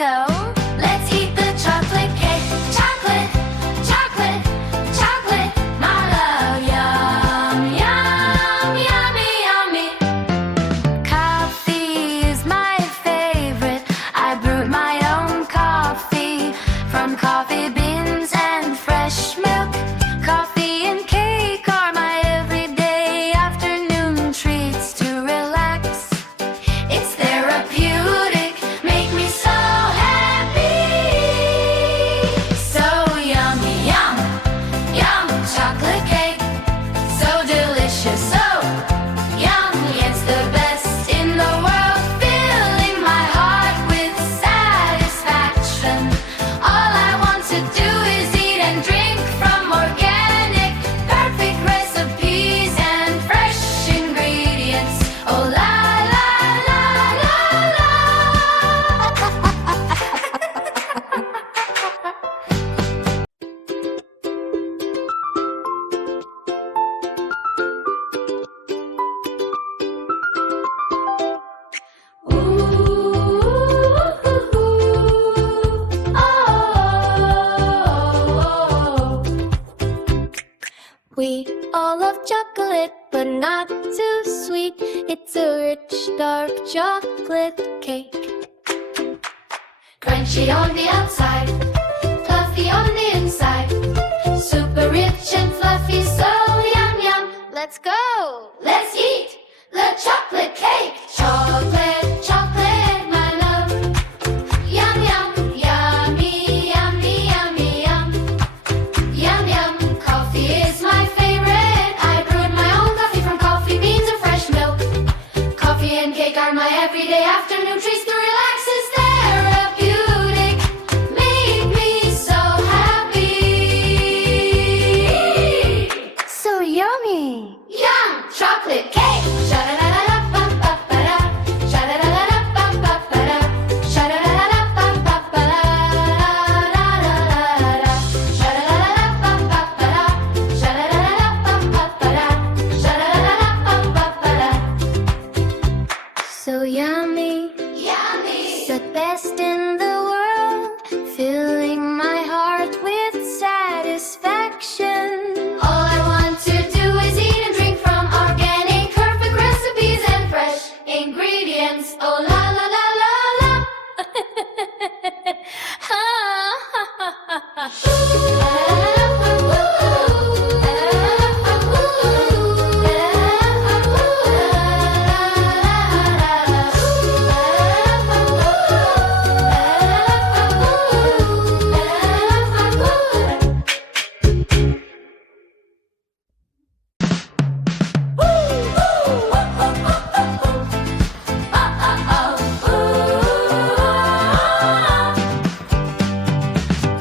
go. Let's eat the chocolate cake. Chocolate, chocolate, chocolate, my love. Yum, yum, yummy, yummy. Coffee is my favorite. I brewed my own coffee from coffee beans and fresh milk. Coffee and cake are my everyday afternoon treats to relax. It's therapeutic, make me so happy. So yummy, yum, yum, chocolate cake. So delicious, so yummy, it's the best in the world. Filling my heart with satisfaction. All I want to do is eat and drink from organic, perfect recipes and fresh ingredients. Oh la la la la la. We all love chocolate, but not too sweet. It's a rich, dark chocolate cake. Crunchy on the outside, fluffy on the inside. Super rich and fluffy, so yum yum. Let's go! Let's eat the chocolate cake. Chocolate, chocolate, my love. Yum yum, yummy, yummy, yummy, yum. Yum yum, coffee is my favorite. I brewed my own coffee from coffee beans and fresh milk. Coffee and cake are my everyday afternoon treats to relax. Is therapeutic, make me so happy. So yummy. Yum, chocolate cake. Sha-da-da-da-da-ba-ba-ba-da. Sha-da-da-da-da-ba-ba-ba-da. Sha-da-da-da-da-ba-ba-ba-da-da-da-da-da. Sha-da-da-da-da-ba-ba-ba-da. Sha-da-da-da-da-ba-ba-ba-da. Sha-da-da-da-da-ba-ba-ba-da. So yummy, yummy, the best in the world, filling my heart with satisfaction. All I want to do is eat and drink from organic, perfect recipes and fresh ingredients. Oh la la la la la.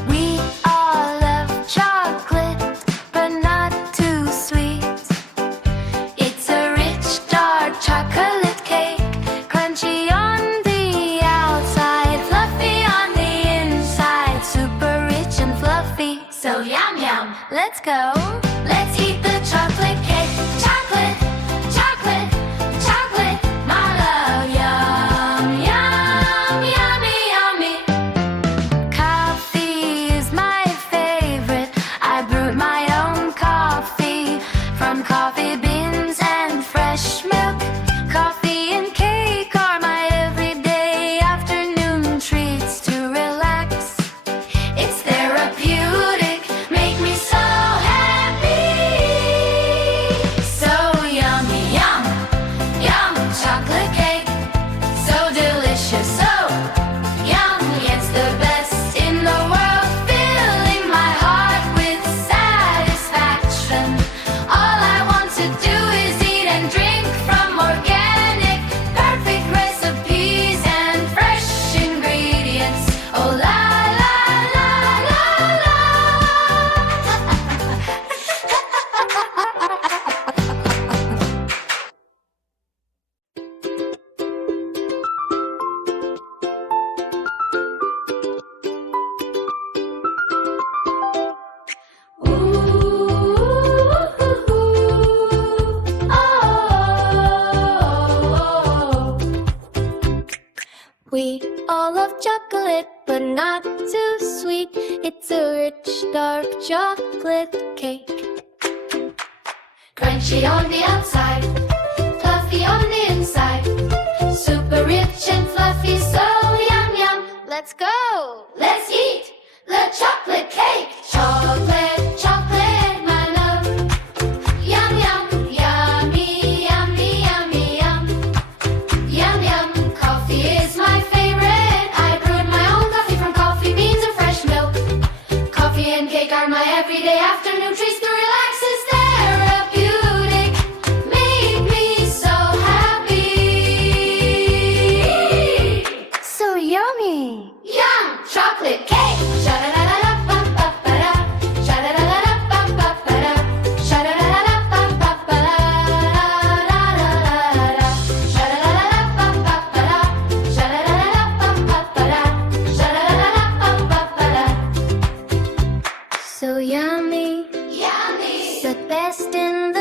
We all love chocolate, but not too sweet. It's a rich, dark chocolate cake, crunchy on the outside, fluffy on the inside, super rich and fluffy. So yum yum, let's go. Let's eat the chocolate cake. Chocolate, chocolate, chocolate, my love. Yum yum, yummy, yummy. Coffee is my favorite. I brewed my own coffee from coffee beans and fresh milk. Coffee and cake are my everyday afternoon treats to relax. It's therapeutic, make me so happy. but not too sweet. It's a rich dark chocolate cake. Crunchy on the outside, fluffy on the inside, super rich and fluffy, so yum yum. Let's go! Let's eat the chocolate cake. Chocolate, chocolate, my love. Yum yum, yummy, yummy, yummy, yum. Yum yum, coffee is my favorite. I brewed my own coffee from coffee beans and fresh milk. Coffee and cake are my everyday afternoon treats to relax is therapeutic. Make me so happy. So yummy. Yum, chocolate cake. Sha-da-da-da-da-ba-ba-ba-da. Sha-da-da-da-da-ba-ba-ba-da. Sha-da-da-da-da-ba-ba-ba-da. Sha-da-da-da-da-ba-ba-ba-da. Sha-da-da-da-da-ba-ba-ba-da. Sha-da-da-da-da-ba-ba-ba-da. So yummy, yummy, the best in the